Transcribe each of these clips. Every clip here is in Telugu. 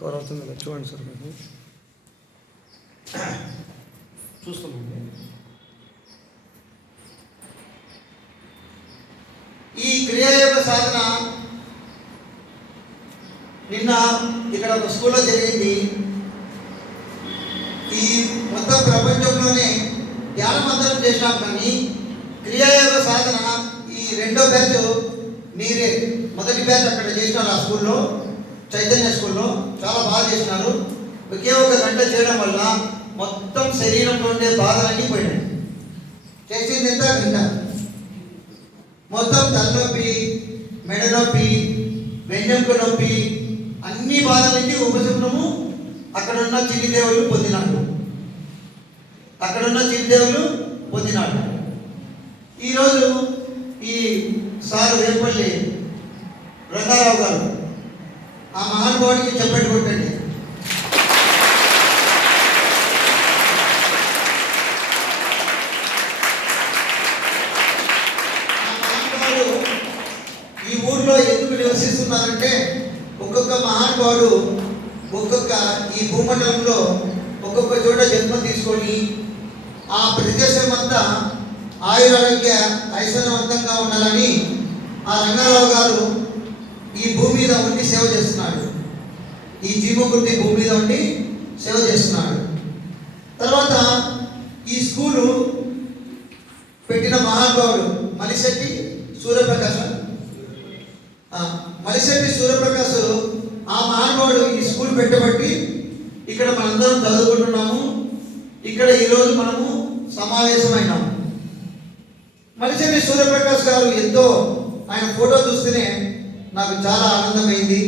కవర్ అవుతుంది కదా, చూడండి సార్ మీకు చూస్తున్నాండి. ఈ క్రియాయోగ సాధన నిన్న ఇక్కడ ఒక స్కూల్లో జరిగింది. ఈ మొత్తం ప్రపంచంలోనే ధ్యానం అందరం చేసినాం, కానీ క్రియాయోగ సాధన ఈ రెండో బ్యాచ్ మీరే. మొదటి బ్యాచ్ అక్కడ చేసినారు, ఆ స్కూల్లో, చైతన్య స్కూల్లో చాలా బాగా చేసినారు. ఒకే ఒక గంట చేయడం వల్ల మొత్తం శరీరంలో ఉండే బాధలన్నీ పోయినాయి. చేసింది ఎంత గంట, మొత్తం తలనొప్పి, మెడ నొప్పి, వెన్నెముక నొప్పి, అన్ని బాధల నుంచి ఉపశమనము అక్కడున్న చిన్నిదేవులు పొందినాడు. ఈరోజు ఈ సార్ వేపల్లి రంగారావు గారు, ఆ మహానుభావుడికి చెప్పండి కొట్టండి. ఆ మహానుభావుడు ఈ ఊర్లో ఎందుకు నివసిస్తున్నారంటే, ఒక్కొక్క మహానుభావుడు ఒక్కొక్క ఈ భూమండలంలో ఒక్కొక్క చోట జన్మ తీసుకొని ఆ ప్రదేశం అంతా ఆయురారోగ్య ఐశ్వర్యవంతంగా ఉండాలని ఆ రంగారావు గారు ఈ భూమి మీద ఉండి సేవ చేస్తున్నాడు. ఈ జీవకుర్తి భూమి మీద ఉండి సేవ చేస్తున్నాడు. తర్వాత ఈ స్కూలు పెట్టిన మహానుభావుడు మలిశెట్టి సూర్యప్రకాశ్. ఆ మహానుభావుడు ఈ స్కూల్ పెట్టబట్టి ఇక్కడ మనందరం చదువుకుంటున్నాము. ఇక్కడ ఈరోజు మనము సమావేశమైనాము. మలిశెట్టి సూర్యప్రకాశ్ గారు ఎంతో, ఆయన ఫోటో చూస్తేనే నాకు చాలా ఆనందమైంది.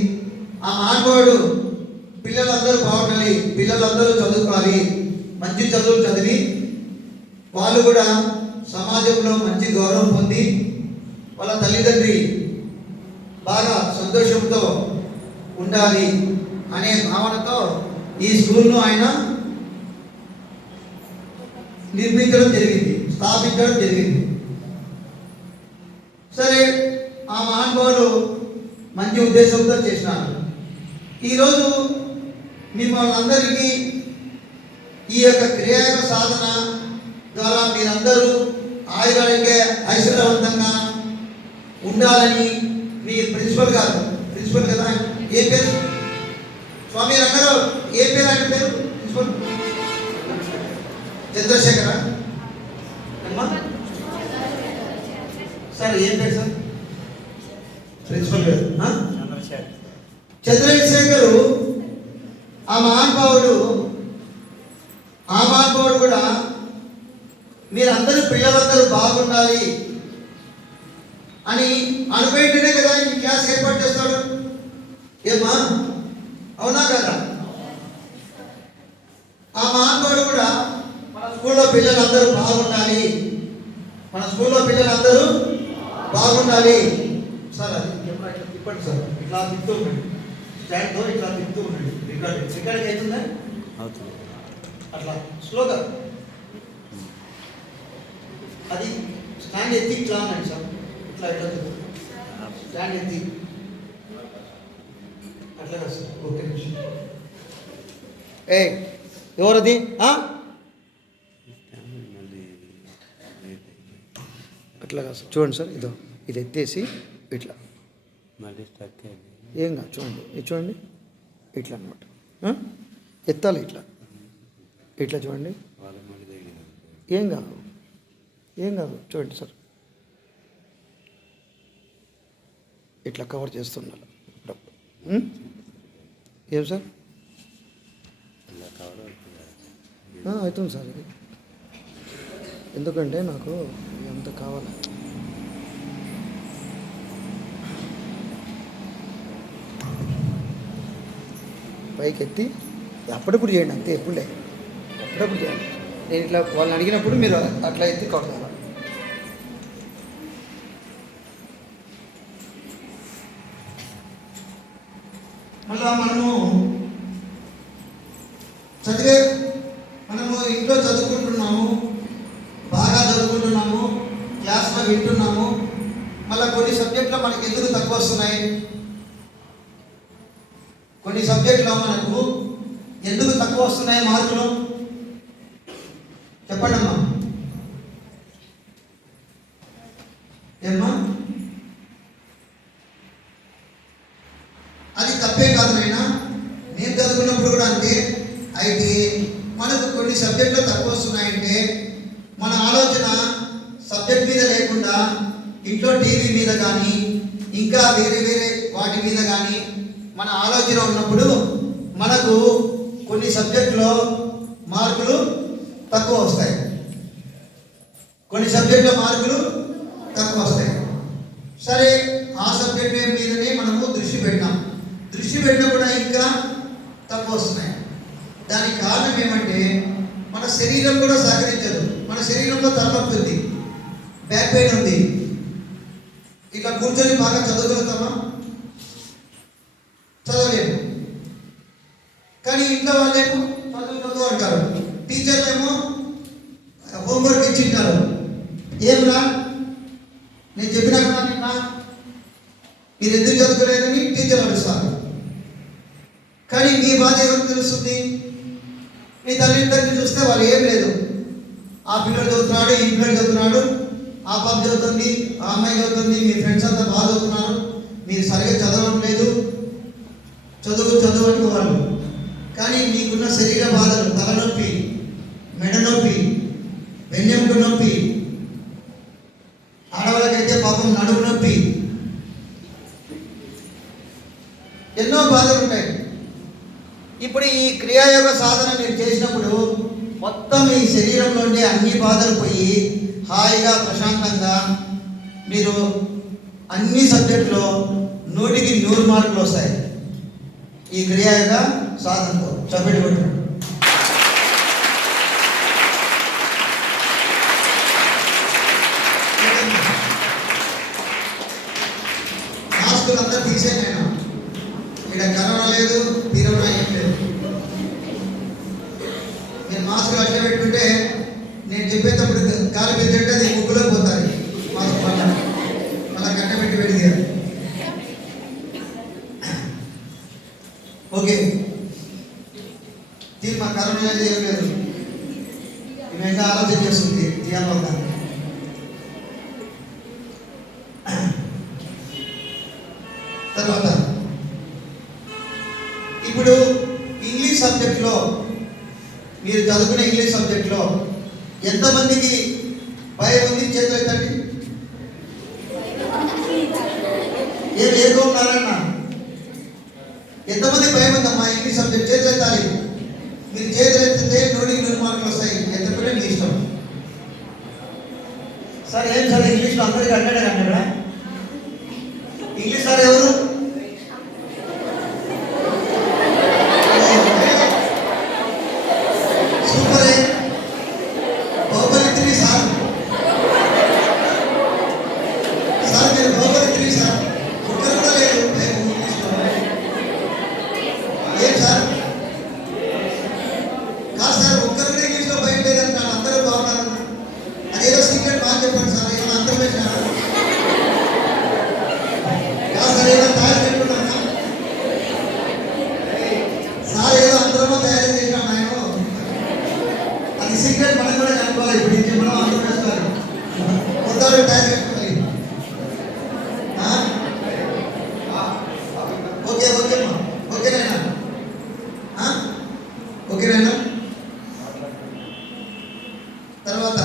ఆ మహానుభావుడు పిల్లలందరూ బాగుండాలి, పిల్లలందరూ చదువుకోవాలి, మంచి చదువులు చదివి వాళ్ళు కూడా సమాజంలో మంచి గౌరవం పొంది వాళ్ళ తల్లిదండ్రి బాగా సంతోషంతో ఉండాలి అనే భావనతో ఈ స్కూల్ను ఆయన స్థాపించడం జరిగింది. సరే, ఆ మహానుభావులు మంచి ఉద్దేశంతో చేసినారు. ఈరోజు మిమ్మల్ని అందరికీ ఈ యొక్క క్రియాయోగ సాధన ద్వారా మీరందరూ ఆయురారోగ్య ఐశ్వర్యవంతంగా ఉండాలని మీ ప్రిన్సిపల్ కదా, ఏ పేరు? స్వామి రంగారావు. ఏ పేరు ఆయన పేరు? ప్రిన్సిపల్ చంద్రశేఖర అమ్మా సార్. ఏం పేరు సార్ ప్రిన్సిపల్ పేరు? చంద్రశేఖరు. ఆ మహానుభావుడు కూడా మీరందరూ పిల్లలందరూ బాగుండాలి అని అనుకుంటేనే కదా ఈ క్లాస్ ఏర్పాటు చేస్తాడు. ఏమా, అవునా కదా? ఆ మహానుభావుడు కూడా మన స్కూల్లో పిల్లలందరూ బాగుండాలి సార్. అది తిప్పండి సార్, ఇట్లా తిప్పుతూ ఉండండి, స్టాండ్తో ఇట్లా తిప్పుతూ ఉండండి. రికార్డింగ్ అవుతుందా? అట్లా స్లోగా అది స్టాండ్ ఎత్తి ఇట్లా అనండి సార్. ఇట్లా స్టాండ్ ఎత్తి అట్లా కదా సార్. ఓకే నిమిషం. ఎవరది? అట్లా కాదు సార్, చూడండి సార్. ఇది ఎత్తేసి ఇట్లా ఏం కాదు, చూడండి. ఇది చూడండి, ఇట్లా అనమాట. ఎత్తాలి ఇట్లా చూడండి. ఏం కాదు చూడండి సార్. ఇట్లా కవర్ చేస్తుండాలి అప్పుడప్పుడు. ఏం సార్? అవుతుంది సార్. ఇది ఎందుకంటే నాకు ఎంత కావాలి. పైకి ఎత్తి అప్పుడప్పుడు చేయండి, అంతే. అప్పుడప్పుడు చేయండి. నేను ఇట్లా వాళ్ళని అడిగినప్పుడు మీరు అట్లా ఎత్తి కొడతారు. మళ్ళా మనము ఇంట్లో చదువుకుంటున్నాము, బాగా చదువుకుంటున్నాము, క్లాస్లో వింటున్నాము. మళ్ళీ కొన్ని సబ్జెక్టులో మనకి ఎందుకు తక్కువ వస్తున్నాయి? కొన్ని సబ్జెక్టులో మనకు ఎందుకు తక్కువ వస్తున్నాయి మార్కులు చెప్పండి అమ్మా. ఏమ్మా అది తప్పే కాదు నాయనా, నేను చదువుకున్నప్పుడు కూడా అంతే. అయితే మనకు కొన్ని సబ్జెక్టులు తక్కువ వస్తున్నాయంటే మన ఆలోచన సబ్జెక్ట్ మీద లేకుండా ఇంట్లో టీవీ మీద కానీ ఇంకా వేరే వేరే వాటి మీద కానీ మన ఆలోచన ఉన్నప్పుడు మనకు కొన్ని సబ్జెక్టులో మార్కులు తక్కువ వస్తాయి, కొన్ని సబ్జెక్టులో మార్కులు తక్కువ వస్తాయి. సరే, ఆ సబ్జెక్ట్ మీదనే మనము దృష్టి పెట్టినా కూడా ఇంకా తక్కువ వస్తున్నాయి. దానికి కారణం ఏమంటే మన శరీరం కూడా సహకరించదు. మన శరీరంలో తలనొప్పి ఉంది, బ్యాక్ పెయిన్ ఉంది. ఇట్లా కూర్చొని బాగా చదవగలుగుతామా? చదవలేము. కానీ ఇంట్లో వాళ్ళేమో చదువు అంటారు, టీచర్లు ఏమో హోంవర్క్ ఇచ్చింటారు. ఏమిరా నేను చెప్పినా మీరు ఎందుకు చదువుకోలేదని టీచర్ అడుస్తారు. కానీ మీ బాధ ఎవరికి తెలుస్తుంది? మీ తల్లిదండ్రులు చూస్తే వాళ్ళు ఏం లేదు, ఆ పిల్లడు చదువుతున్నాడు, ఈ పిల్లడు చదువుతున్నాడు, ఆ పాప చదువుతుంది, ఆ అమ్మాయి చదువుతుంది, మీ ఫ్రెండ్స్ అంతా బాగా చదువుతున్నారు, మీరు సరిగ్గా చదవడం లేదు, చదువు అని వాళ్ళు. కానీ మీకున్న శరీర బాధలు, తలనొప్పి, మెడ నొప్పి, వెన్నెముక నొప్పి, ఆడవాళ్ళకైతే పాపం నడుము నొప్పి, ఎన్నో బాధలు ఉంటాయి. ఇప్పుడు ఈ క్రియాయోగ సాధన మీరు చేసినప్పుడు మొత్తం ఈ శరీరంలో ఉండే అన్ని బాధలు పోయి హాయిగా ప్రశాంతంగా మీరు అన్ని సబ్జెక్టులో 100కి 100 మార్కులు వస్తాయి ఈ క్రియాయోగ సాధనతో. చప్పటి కొట్టండి. మాస్కులంతా తీసేనైనా ఇక్కడ కరోనా లేదు, తీరవనా ఏం లేదు. నేను మాస్కులు అట్లా పెట్టుకుంటే నేను చెప్పేటప్పుడు గాలి పెట్టుంటే అది ముగ్గులో పోతాయి. మాస్క్ మళ్ళీ గంట పెట్టి పెడితే ఓకే. దీని మా కరోనా అనేది ఏం లేదు, మేము ఇంకా ఆలోచన చేస్తుంది తీయాలి. తర్వాత ఇప్పుడు ఇంగ్లీష్ సబ్జెక్ట్లో మీరు చదువుకునే ఇంగ్లీష్ సబ్జెక్ట్లో ఎంతమందికి భయం ఉంది? చేతులు ఎత్తండి. ఏమన్నారన్నా? ఎంతమంది భయం ఉందమ్మా ఇంగ్లీష్ సబ్జెక్ట్? చేతులు ఎత్తాలి. మీరు చేతులు ఎత్తితే 100కి 100 మార్కులు వస్తాయి. ఎత్తకుంటే మీ ఇష్టం. సార్ ఏం సార్ ఇంగ్లీష్లో అందరికీ అన్నాడా? ఇంగ్లీష్ సార్ ఎవరు? సీక్రెట్ మనం కూడా కనుక్కోవాలి. ఇప్పుడు ఇంకే మనం అందరూ వేస్తారు మొత్తాలు ట్యాగ్ పెట్టుకోవాలి. ఓకే ఓకేమ్మా, ఓకేనా? ఓకేనా? తర్వాత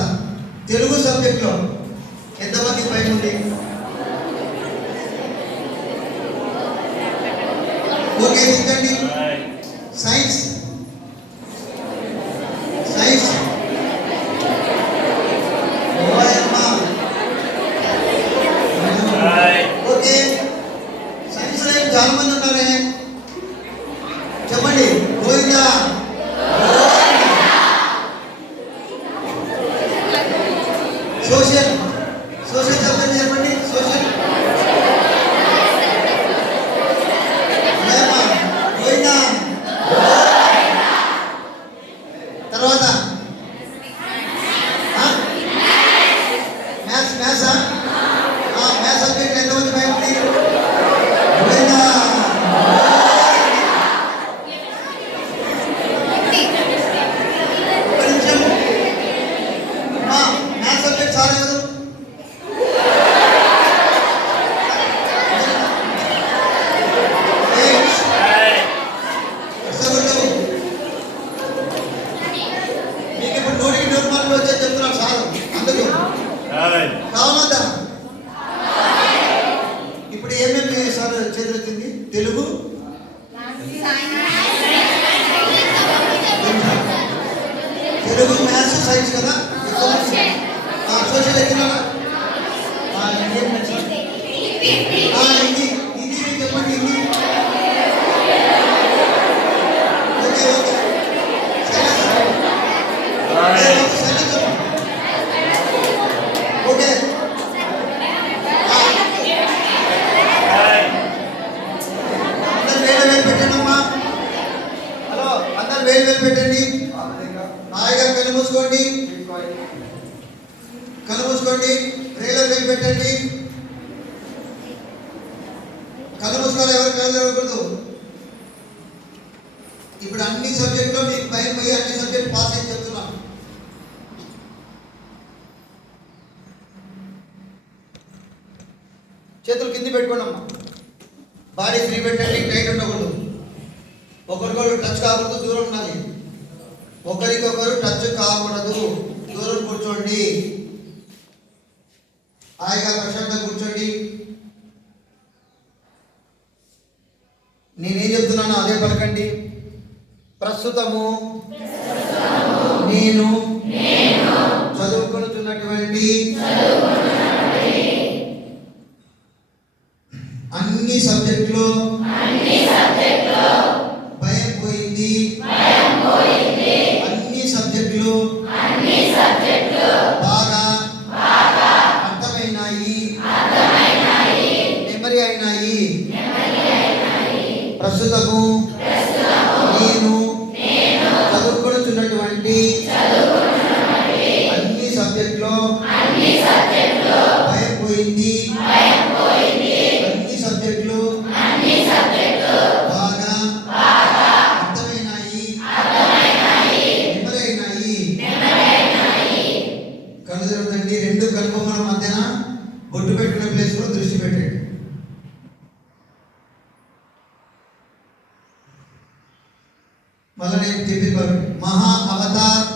తెలుగు సబ్జెక్ట్లో ఎంతమంది భయం ఉంది? ఓకే ఎందుకండి? Science okay. సైన్స్లో చాలా మంది ఉన్నారే, చెప్పండి. గోవిందా. సోషల్ చెప్పండి, చెప్పండి. సోషల్ గోవిందా. తర్వాత మ్యాథ్స్ మ్యాథ్స్ సబ్జెక్ట్ ఎంతమంది భయం ఉంది? వేలు పెట్టండి. హాయిగా కళ్ళు మూసుకోండి. కళ్ళు మూసుకోండి. రేలో వేలు పెట్టండి. కళ్ళు మూసుకోవాలి. ఎవరు కళ్ళు తెరవకూడదు. ఇప్పుడు అన్ని సబ్జెక్టులో మీకు భయం పోయి అన్ని సబ్జెక్ట్ పాస్ అని చెప్తున్నాను. చేతులు కింది పెట్టుకోండి అమ్మా. బాడీ ఫ్రీ పెట్టండి. టైట్ ఉండకూడదు. ఒకరికొకరు టచ్ కాకూడదు. దూరం ఉండాలి. ఒకరికొకరు టచ్ కాకూడదు. దూరం కూర్చోండి. హాయిగా ప్రశాంతంగా కూర్చోండి. నేనేం చెప్తున్నానో అదే పలకండి. ప్రస్తుతము నేను చదువుకుంటున్నటువంటి అన్ని సబ్జెక్టులో భయం పోయింది. అన్ని సబ్జెక్టులు బాగా అర్థమైనాయి. మెమరీ అయినాయి. ప్రస్తుతము నేను చదువుకుంటున్నటువంటి అన్ని సబ్జెక్టులో భయం పోయింది. అన్ని సబ్జెక్టులు బాగా అర్థమైనాయి. మెమరీ అయినాయి. కళ్ళు తెరవదండి. రెండు కనుబొమ్మల మధ్యన బొట్టు పెట్టిన ప్లేస్ లో దృష్టి పెట్టండి. మళ్ళీ నేను తిరిగి మహా అవతార్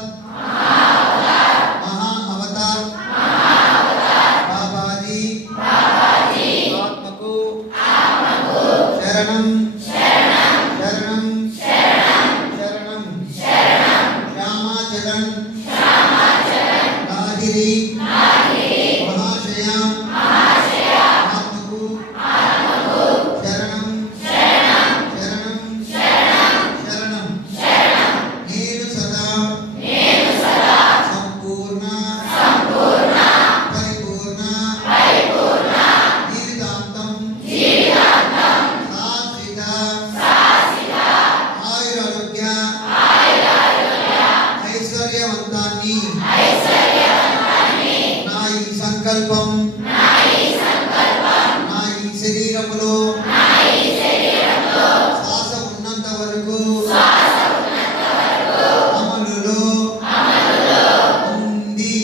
బాబాజీ ఆత్మకు శరణం శరణం శరణం. శ్యామాచరణ్ లాహిరి మహాశయ ఆత్మకు శరణం శరణం శరణం. నేను సదా సంపూర్ణ పరిపూర్ణ జీవితాంతం శాశ్వత ఆయురారోగ్య ఐశ్వర్యవంతాన్ని నా ఈ సంకల్పం నా ఈ శరీరములో శ్వాస ఉన్నంత వరకు అమలులో ఉంది.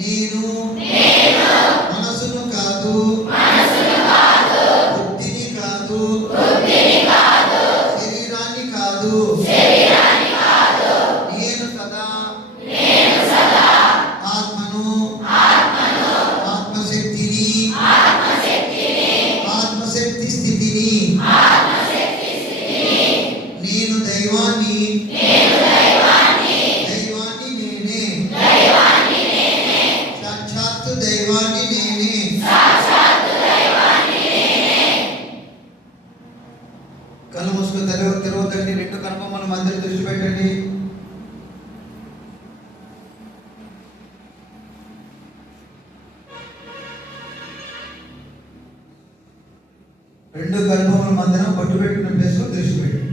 నేను మనసును కాదు, బుద్ధిని కాదు, శరీరాన్ని కాదు. నేను సదా ఆత్మను ఆత్మశక్తిని ఆత్మశక్తి స్థితిని నేను దైవాన్ని నేనే సాక్షాత్తు దైవాన్ని నేనే. కళ్ళు మూసుకొని తెరవద్దండి. రెండు కనుబొమ్మల మధ్య దృష్టి పెట్టండి. రెండు కనుబొమ్మల మధ్యన పట్టు పెట్టిన ప్లేస్ లో దృష్టి పెట్టండి.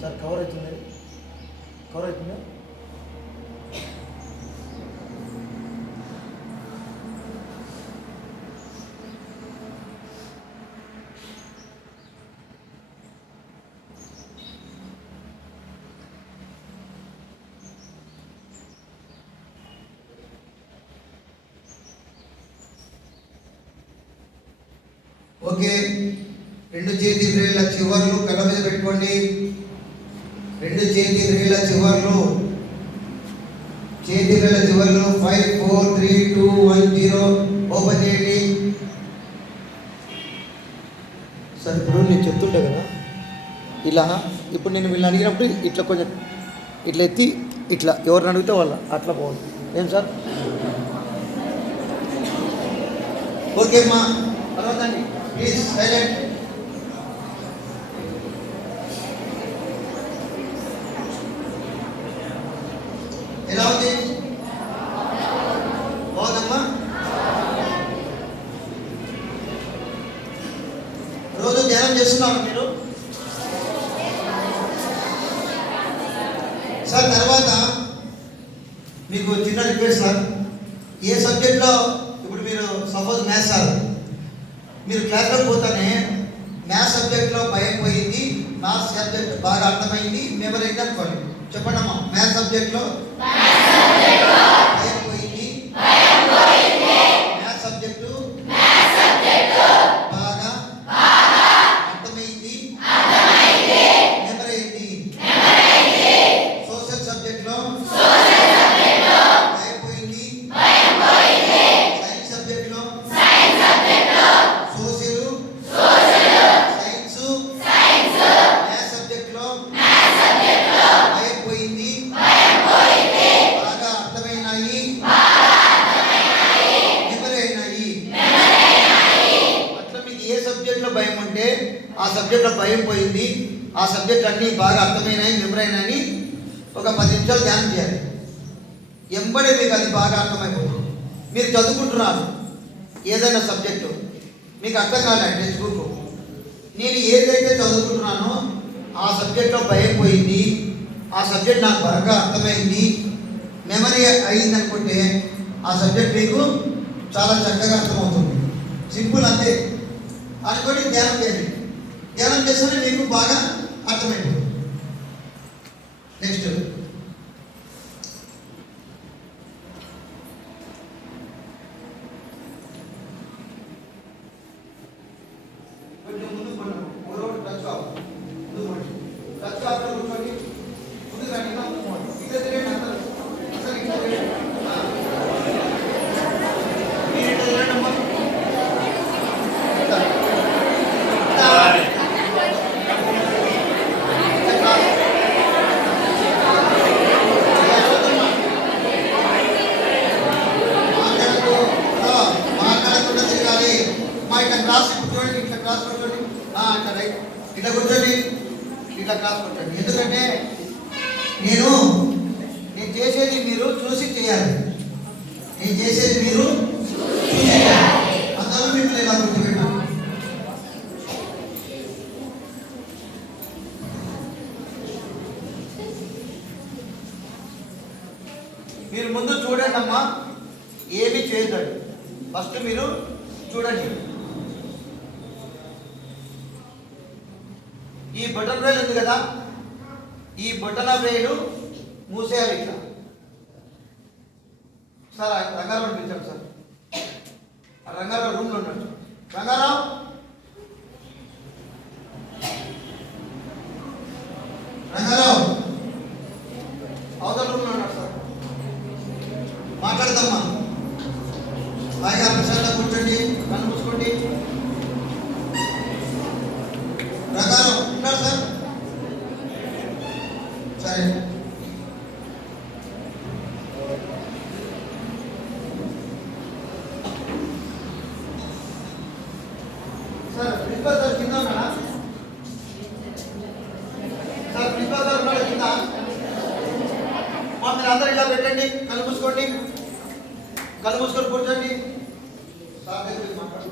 సార్ కవర్ అవుతుంది. కవర్ అవుతుందా? ఓకే. రెండు చేతి వ్రేళ్ళ చివర్లు కళ్ళ మీద పెట్టుకోండి. రెండు చేతి వ్రేళ్ళ చివర్లు 5 4 3 2 1 0 ఓపెన్ చేయండి. సార్ ఇప్పుడు నేను చెప్తుంటా కదా ఇలా. ఇప్పుడు నేను వీళ్ళని అడిగినప్పుడు ఇట్లా కొంచెం ఇట్లా ఎత్తి ఇట్లా ఎవరిని అడిగితే వాళ్ళ అట్లా పోవాలి. ఏం సార్? ఓకే అమ్మా, తర్వాత అండి ప్లీజ్ సైలెంట్. ఎలా ఉంది? బాగుందమ్మా. రోజు ధ్యానం చేస్తున్నారు మీరు సార్. తర్వాత మీకు చిన్న రిక్వెస్ట్ సార్, ఏ సబ్జెక్ట్లో ఇప్పుడు మీరు సపోజ్ మ్యాథ్స్ సార్, మీరు క్లాస్లోకి పోతానే మ్యాథ్స్ సబ్జెక్ట్లో భయం పోయింది, మ్యాథ్స్ సబ్జెక్ట్ బాగా అర్థమైంది, మెమరీ అయింది అనుకోండి. చెప్పండి అమ్మా, మ్యాథ్స్ సబ్జెక్ట్లో భయం పోయింది, మ్యాథ్స్ సబ్జెక్టు బాగా అర్థమైంది, మెమరీ అయింది. సోషల్ సబ్జెక్ట్లో భయం పోయింది, సైన్స్ సబ్జెక్ట్లో సోషల్ సైన్స్ మ్యాథ్స్ సబ్జెక్ట్లో భయం పోయింది, బాగా అర్థమైనాయి, మెమరీ అయినాయి. అట్లా మీకు ఏ సబ్జెక్ట్లో భయం ఉంటే ఆ సబ్జెక్ట్లో భయం పోయింది, ఆ సబ్జెక్ట్ అన్నీ బాగా అర్థమైనాయి, మెమరీ అయినాయి. ఒక 10 నిమిషాలు ధ్యానం చేయాలి. ఎంబడే మీకు అది బాగా అర్థమైపోతుంది. మీరు చదువుకుంటున్నారు ఏదైనా సబ్జెక్టు, మీకు అర్థం కాలే టెక్స్ట్ బుక్, నేను ఏదైతే చదువుకుంటున్నానో ఆ సబ్జెక్ట్లో భయం పోయింది, ఆ సబ్జెక్ట్ నాకు బాగా అర్థమైంది, మెమరీ అయింది అనుకుంటే ఆ సబ్జెక్ట్ మీకు చాలా చక్కగా అర్థమవుతుంది. సింపుల్ అంతే అనుకోని ధ్యానం చేయండి. ధ్యానం చేస్తేనే మీకు బాగా అర్థమైపోతుంది. నెక్స్ట్ కొంచెం ముందు టచ్ కావాలి, టచ్ కావాలి కూర్చోండి, ముందు కానీ ఇక్కడ తిరగండి, అందరూ అసలు ఇక్కడ తిరగండి, మీరు ఇక్కడ తిరగండి అమ్మా. మాట్లాడకుండా తిరగాలి. మా ఇట్లా క్లాస్ కూర్చోండి, ఇట్లా క్లాస్ కూర్చోండి, అట్లా రైట్, ఇట్లా కూర్చోండి, ఇట్లా క్లాస్ కూర్చోండి. ఎందుకంటే నేను చేసేది మీరు చూసి చేయాలి. నేను చేసేది మీరు చూసి చేయాలి. అందువల్ల మిమ్మల్ని ఇలా గుర్తుపెట్టాను. మీరు ముందు చూడండి అమ్మా, ఏమీ చేయొద్దండి. ఫస్ట్ మీరు చూడండి. ఈ బటన్ వేలు ఉంది కదా, ఈ బటన్ వేలు మూసేయాలి ఇట్లా. సార్ రంగారావు పిలిచాడు సార్, రంగారావు రూమ్లో ఉన్నాడు. రంగారావు, రంగారావు అవతల రూమ్లో ఉన్నాడు సార్. మాట్లాడదమ్మా, హాయిగా ప్రశాంతంగా కూర్చోండి, కళ్ళు మూసుకోండి. రంగారావు ఉన్నాడు సార్. సరే సార్, ప్రిన్సిపల్ సార్ కింద ఉన్నాడా సార్? ప్రిన్సిపల్ సార్ ఉన్నాడు కింద. మీరు అందరూ ఇలా పెట్టండి, కళ్ళు మూసుకోండి, కళ్ళు మూసుకొని కూర్చోండి. సార్ దగ్గర మాట్లాడు.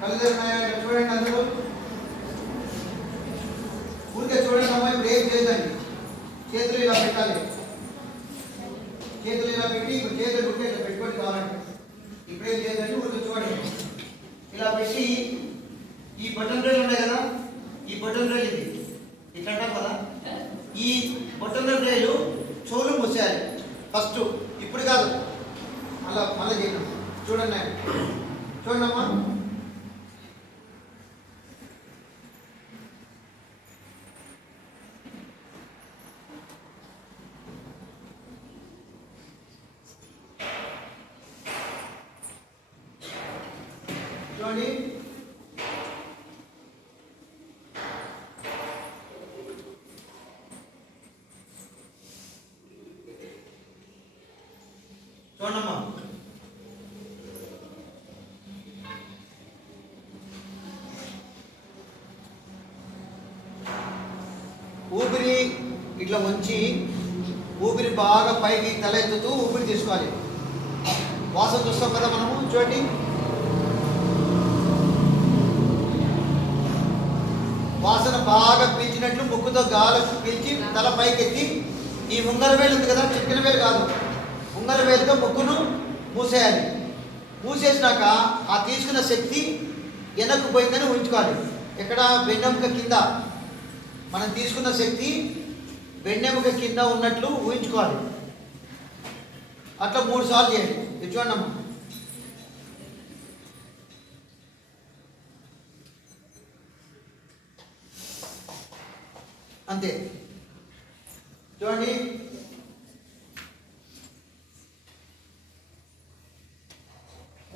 కళ్ళు తెరిచినాయా చూడండి అందరూ. ఊరికే చూడండి అమ్మాయి. ఇప్పుడు ఏం చేయదండి, చేతులు ఇలా పెట్టాలి. చేతులు ఇలా పెట్టి ఇప్పుడు చేతులు ఉంటే ఇట్లా పెట్టుకొని కావాలండి. ఇప్పుడేం చేయదండి, ఊరికి చూడండి. ఇలా పెట్టి ఈ బటన్ రైలు ఉన్నాయి కదా, ఈ బటన్ రైలు ఇది ఇట్లా అంటాం కదా, ఈ బటన్ రైలు చెవులు మూసేయాలి ఫస్ట్. ఇప్పుడు కాదు, అలా మళ్ళీ చేయడం. చూడండి చూడండి అమ్మా. చూడండి చూడమ్మా. ఊపిరి ఇట్లా ముంచి ఊపిరి బాగా పైకి తల ఎత్తుతూ ఊపిరి తీసుకోవాలి. వాసన చూస్తాం కదా మనము. చూడండి వాసన బాగా పీల్చినట్లు ముక్కుతో గాలి పీల్చి తల పైకెత్తి ఈ ఉంగర వేలు ఉంది కదా, చిక్కిన వేలు కాదు, ఉంగర వేలుతో ముక్కును మూసేయాలి. మూసేసినాక ఆ తీసుకున్న శక్తి వెనక్కు పోయిందని ఊహించుకోవాలి. ఎక్కడ వెన్నెముక కింద మనం తీసుకున్న శక్తి వెన్నెముక కింద ఉన్నట్లు ఊహించుకోవాలి. అట్లా 3 సార్లు చేయండి. ఇది చూడండి అమ్మా. అంతే. చూడండి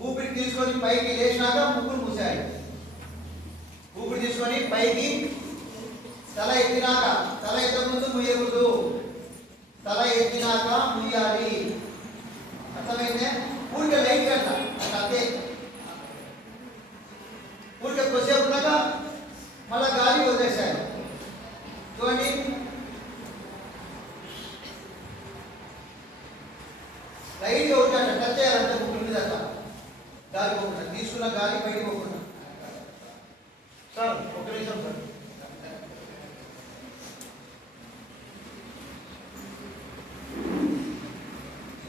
ఊపిరి తీసుకొని పైకి లేచినాక ముక్కును మూసేయాలి. ఊపిరి తీసుకొని పైకి తల ఎత్తినాక, తల ఎత్తక ముందు ముయ్యకూడదు, తల ఎత్తినాక ముయ్యాలి. అర్థమైందే? ఊరికే లైట్ అంట అంతే. ఊరికే కొద్దిసేపు ఉన్నాక మళ్ళా గాలి వదిలేసారు. చూడండి లైట్ అవుతాడు, టచ్ చేయాలంటే ముగ్గురు మీద గాలి పోకుండా, తీసుకున్న గాలి బయటికి పోకుండా. సార్ ఒక నిమిషం సార్.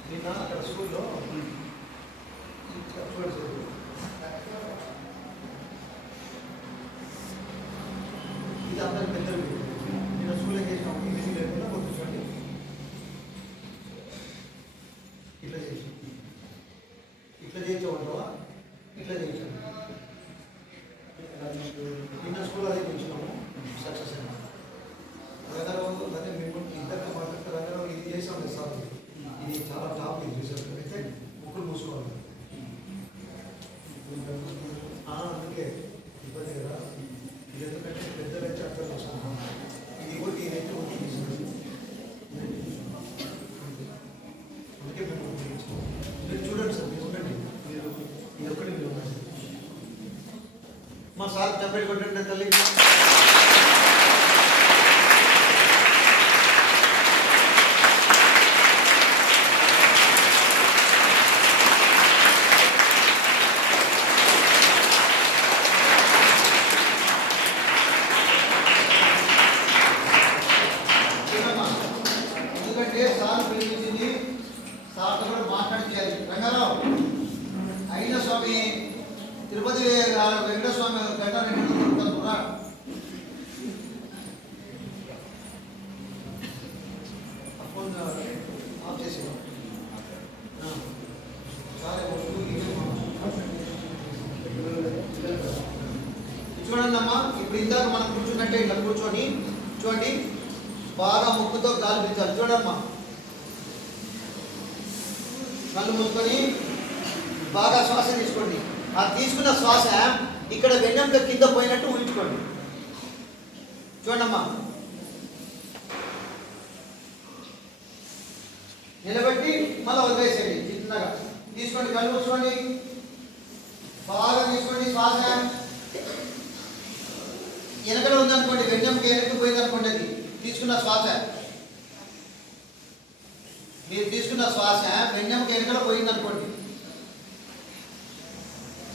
నిన్న అక్కడ స్కూల్లో చూడండి ఇది అందరికి పెద్దలు. నేను స్కూల్లో చేసిన ఇంగ్లీష్ లేకుండా కూర్చోండి. ఇట్లా చేసి ఇట్లా చేయించమంటావా, ఇట్లా చేయించాను. నిన్న స్కూల్ అదే చేయించినాము, సక్సెస్ అయినా. రంగారావు అదే మేము ఇద్దరు మాట్లాడితే రంగారావు ఇది చేసాం లేదు సార్, ఇది చాలా టాప్ ఇది చూసారు అయితే ముక్కులు మూసుకోవాలి. అందుకే ఇబ్బంది కదా. ఇది ఎందుకంటే పెద్దలైతే అర్థం చేసుకుంటాం. ఇది కూడా నేనైతే ఒకటి తీసుకుంటాను. అందుకే మేము మీరు చూడండి సార్, మీరు ఉండండి. మీరు ఇది ఒక్కటి మీరు ఉండండి. మా సార్ చెప్పేది కొట్టండి తల్లి. ఎందుకంటే సార్ పిలిపించింది, సార్తో కూడా మాట్లాడించాలి. రంగారావు అయిన స్వామి తిరుపతి వెంకటస్వామి గంట 2 ఆఫ్ చేసి చూడండి అమ్మా. ఇప్పుడు ఇందాక మనం కూర్చున్నట్టే ఇట్లా కూర్చొని చూడండి బాగా ముక్కుతో గాలి పీల్చాలి. చూడమ్మా, కళ్ళు మూసుకొని బాగా శ్వాస తీసుకోండి. ఆ తీసుకున్న శ్వాస ఇక్కడ వెన్నెముక కింద పోయినట్టు ఊహించుకోండి. చూడమ్మా, నిలబెట్టి మళ్ళీ వదిలేసేయండి. చిన్నగా తీసుకోండి, కళ్ళు మూసుకోండి, బాగా తీసుకోండి శ్వాస. వెనకడ ఉందనుకోండి, వెన్నెముక వెనక్కి పోయింది అనుకోండి. అది తీసుకున్న శ్వాస, మీరు తీసుకున్న శ్వాస వెన్నెముక వెనకడ పోయింది అనుకోండి.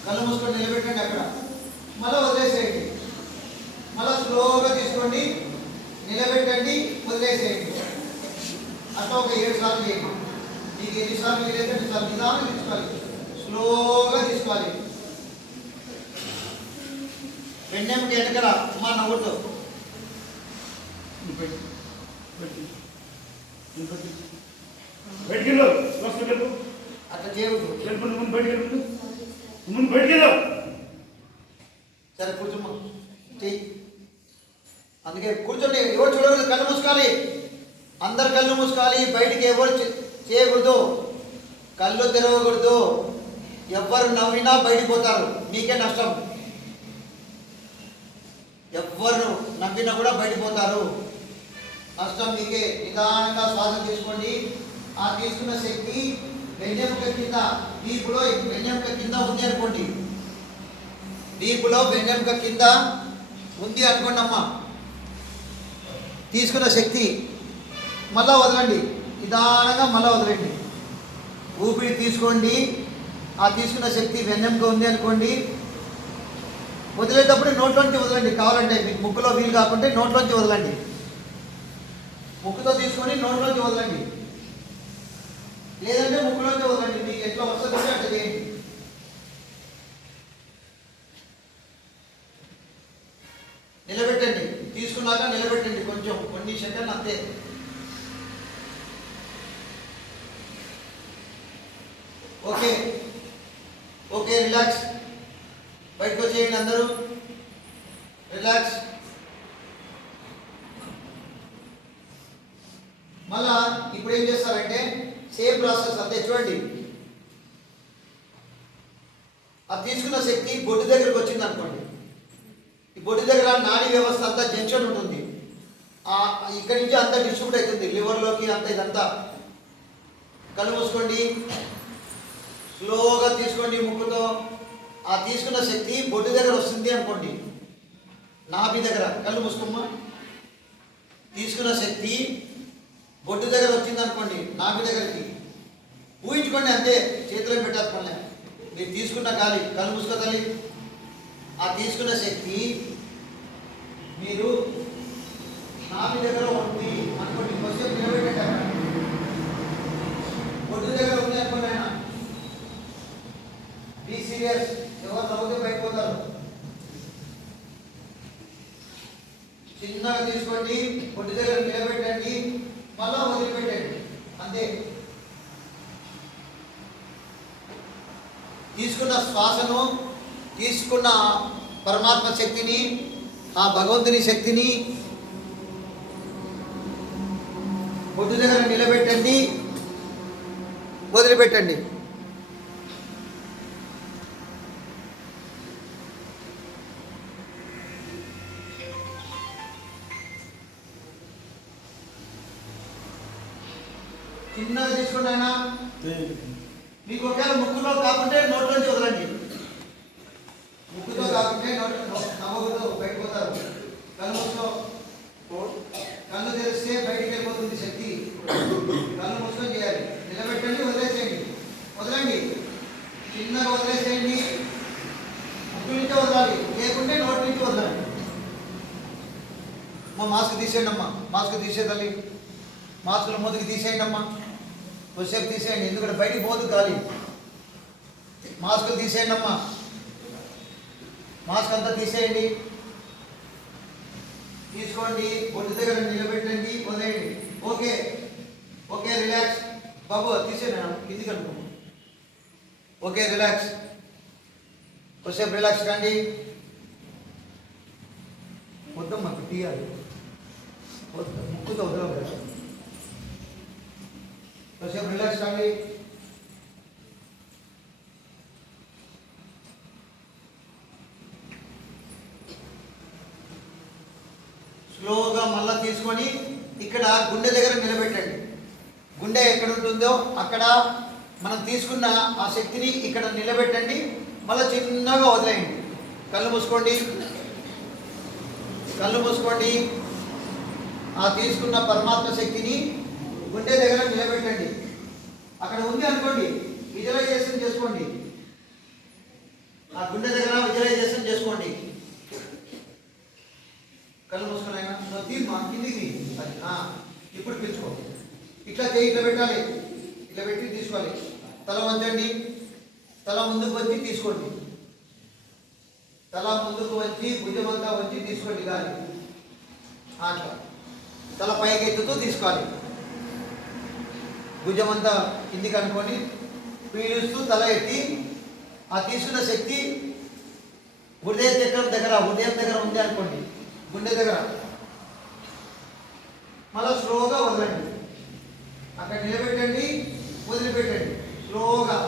కళ్ళు మూసుకొని నిలబెట్టండి. అక్కడ మళ్ళీ వదిలేసేయండి. మళ్ళీ స్లోగా తీసుకోండి, నిలబెట్టండి, వదిలేసేయండి. అట్లా ఒక 7 సార్లు చేయండి. మీకు ఎన్నిసార్లు వీలైతే అన్నిసార్లు నిదానం తీసుకోవాలి, స్లోగా తీసుకోవాలి. వెన్నెముక వెనకల మా నవ్వుతో అట్లా చేయవద్దు. సరే కూర్చోమ్మా, చెయ్యి. అందుకే కూర్చోండి, ఎవరు చూడకూడదు, కళ్ళు మూసుకోవాలి. అందరు కళ్ళు మూసుకోవాలి, బయటికి ఎవరు చేయకూడదు, కళ్ళు తెరవకూడదు. ఎవరు నవ్వినా బయటికి పోతారు, మీకే నష్టం. ఎవరు నవ్వినా కూడా బయటికి పోతారు, నష్టం మీకే. నిదానంగా శ్వాస తీసుకోండి. ఆ తీసుకున్న శక్తి వెన్నెముక కింద, వీపులో వెన్నెముక కింద ఉంది అనుకోండి, వీపులో వెన్నెముక కింద ఉంది అనుకోండి అమ్మా. తీసుకున్న శక్తి మళ్ళా వదలండి, నిదానంగా మళ్ళా వదలండి. ఊపిరి తీసుకోండి. ఆ తీసుకున్న శక్తి వెన్నెముక ఉంది అనుకోండి. వదిలేటప్పుడు నోట్లోంచి వదలండి. కావాలంటే మీకు ముక్కులో వీలు కాకుంటే నోట్లోంచి వదలండి. ముక్కుతో తీసుకొని నోట్లోంచి వదలండి, లేదంటే ముక్కులోంచి వదలండి. మీకు ఎట్లా వస్తుందో అట్లా చేయండి. నిలబెట్టండి, తీసుకున్నాక నిలబెట్టండి, కొంచెం కొన్ని సెకండ్ అంతే. Okay okay, relax. బయటకు వచ్చేయండి అందరూ, రిలాక్స్. మళ్ళా ఇప్పుడు ఏం చేస్తారంటే సేమ్ ప్రాసెస్ అంతే. చూడండి, ఆ తీసుకున్న శక్తి బొడ్డు దగ్గరకు వచ్చింది అనుకోండి. ఈ బొడ్డు దగ్గర నాడీ వ్యవస్థ అంతా జంక్షన్ ఉంటుంది. ఇక్కడి నుంచి అంతా డిస్ట్రిబ్యూట్ అవుతుంది లివర్లోకి, అంతా ఇదంతా. కళ్ళు మూసుకోండి, స్లోగా తీసుకోండి ముక్కుతో. ఆ తీసుకున్న శక్తి బొడ్డు దగ్గర వస్తుంది అనుకోండి, నాభి దగ్గర. కళ్ళు మూసుకోమ్మా. తీసుకున్న శక్తి బొడ్డు దగ్గర వచ్చింది అనుకోండి, నాభి దగ్గరికి. ఊహించుకోండి అంతే, చేతిలో పెట్టాలి. మీరు తీసుకున్న గాలి, కళ్ళు మూసుకో తల్లి. ఆ తీసుకున్న శక్తి మీరు నాభి దగ్గర ఉంది అనుకోండి. కొంచెం నిలబెట్టండి. బొడ్డు దగ్గర ఉంది అనుకోండి. ఆయన బీ సీరియస్. ఎవరు నవ్వుతే బయటపోతారు. చిన్నగా తీసుకోండి, బొడ్డు దగ్గర నిలబెట్టండి, మళ్ళా వదిలిపెట్టండి, అంతే. తీసుకున్న శ్వాసను, తీసుకున్న పరమాత్మ శక్తిని, ఆ భగవంతుని శక్తిని బొడ్డు దగ్గర నిలబెట్టండి, వదిలిపెట్టండి. చిన్నగా తీసుకోండి. ఆయన మీకు ఒకవేళ ముక్కులో కాకుంటే నోట్లోంచి వదలండి. ముక్కుతో కాకుంటే నవ్వుతో బయటకు పోతారు. కళ్ళు మూసుకో. కళ్ళు తెరిస్తే బయటికి వెళ్ళిపోతుంది శక్తి. కళ్ళు మూసుకొని చేయాలి. నిలబెట్టండి, వదిలేసేయండి, వదలండి, చిన్నగా వదిలేసేయండి. ముక్కు నుంచే వదలాలి, లేకుంటే నోటి నుంచి వదలండి. మాస్క్ తీసేయండి అమ్మా, మాస్క్ తీసేయాలి. మాస్కుల మూతికి తీసేయండి అమ్మా, కొద్దిసేపు తీసేయండి, ఎందుకంటే బయటికి పోదు గాలి. మాస్కులు తీసేయండి అమ్మా, మాస్క్ అంతా తీసేయండి. తీసుకోండి, బొడ్డు దగ్గర నిలబెట్టండి, వదిలేయండి. Okay okay, relax. బాబు తీసేయండి, కిందికి అనుకో. Okay, relax. కొద్దిసేపు రిలాక్స్ కండి. మొత్తం మాకు తీయాలి, ముక్కుతో వదలవు. కొద్దిసేపు రిలాక్స్ కండి. స్లోగా మళ్ళీ తీసుకొని ఇక్కడ గుండె దగ్గర నిలబెట్టండి. గుండె ఎక్కడ ఉంటుందో అక్కడ మనం తీసుకున్న ఆ శక్తిని ఇక్కడ నిలబెట్టండి. మళ్ళీ చిన్నగా వదిలేయండి. కళ్ళు మూసుకోండి, కళ్ళు మూసుకోండి. ఆ తీసుకున్న పరమాత్మ శక్తిని గుండె దగ్గర నిలబెట్టండి. అక్కడ ఉంది అనుకోండి, విజువలైజేషన్ చేసుకోండి. ఆ గుండె దగ్గర విజువలైజేషన్ చేసుకోండి. ఇప్పుడు పిలుచుకో. ఇట్లా చేయి, ఇట్లా పెట్టాలి, ఇట్లా పెట్టి తీసుకోవాలి. తల వంచండి, తల ముందుకు వచ్చి తీసుకోండి. తల ముందుకు వచ్చి భుజమంతా వచ్చి తీసుకోండి గాలి. అట్లా తల పైకి ఎత్తుతూ తీసుకోవాలి. భుజమంతా కిందికి అనుకొని పీలుస్తూ తల ఎత్తి ఆ తీసుకున్న శక్తి హృదయ చక్రం దగ్గర, హృదయం దగ్గర ఉంది అనుకోండి, గుండె దగ్గర. మళ్ళీ స్లోగా వదలండి. అక్కడ నిలబెట్టండి, వదిలిపెట్టండి. స్లోగా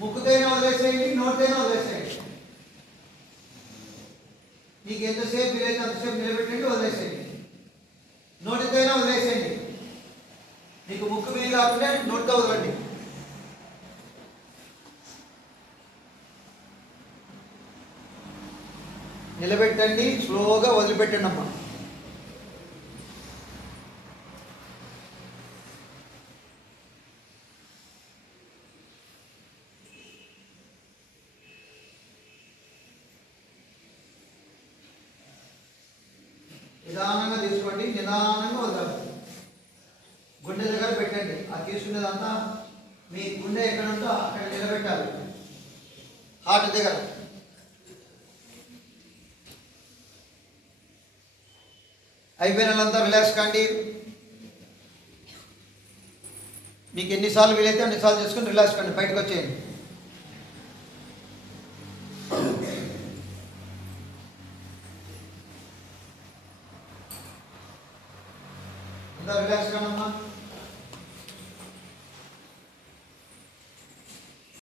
ముక్కుతైనా వదిలేసేయండి, నోటితైనా వదిలేసేయండి. మీకు ఎంతసేపు వీలైతే అంతసేపు నిలబెట్టండి, వదిలేసేయండి. నోటితైనా వదిలేసేయండి. మీకు ముక్కు మీద కాకుండా నోటితో వదలండి. నిలబెట్టండి, స్లోగా వదిలిపెట్టండి అమ్మా. నిదానంగా తీసుకోండి, నిదానంగా వదలండి. గుండె దగ్గర పెట్టండి. ఆ తీసుకునేదంతా మీ గుండె ఎక్కడ ఉందో అక్కడ నిలబెట్టాలి, హార్ట్ దగ్గర. అయిపోయిన వాళ్ళంతా రిలాక్స్ కాండి. మీకు ఎన్నిసార్లు వీలైతే అన్నిసార్లు చేసుకుని రిలాక్స్ కండి, బయటకు వచ్చేయండి. అంతా రిలాక్స్ కానమ్మా.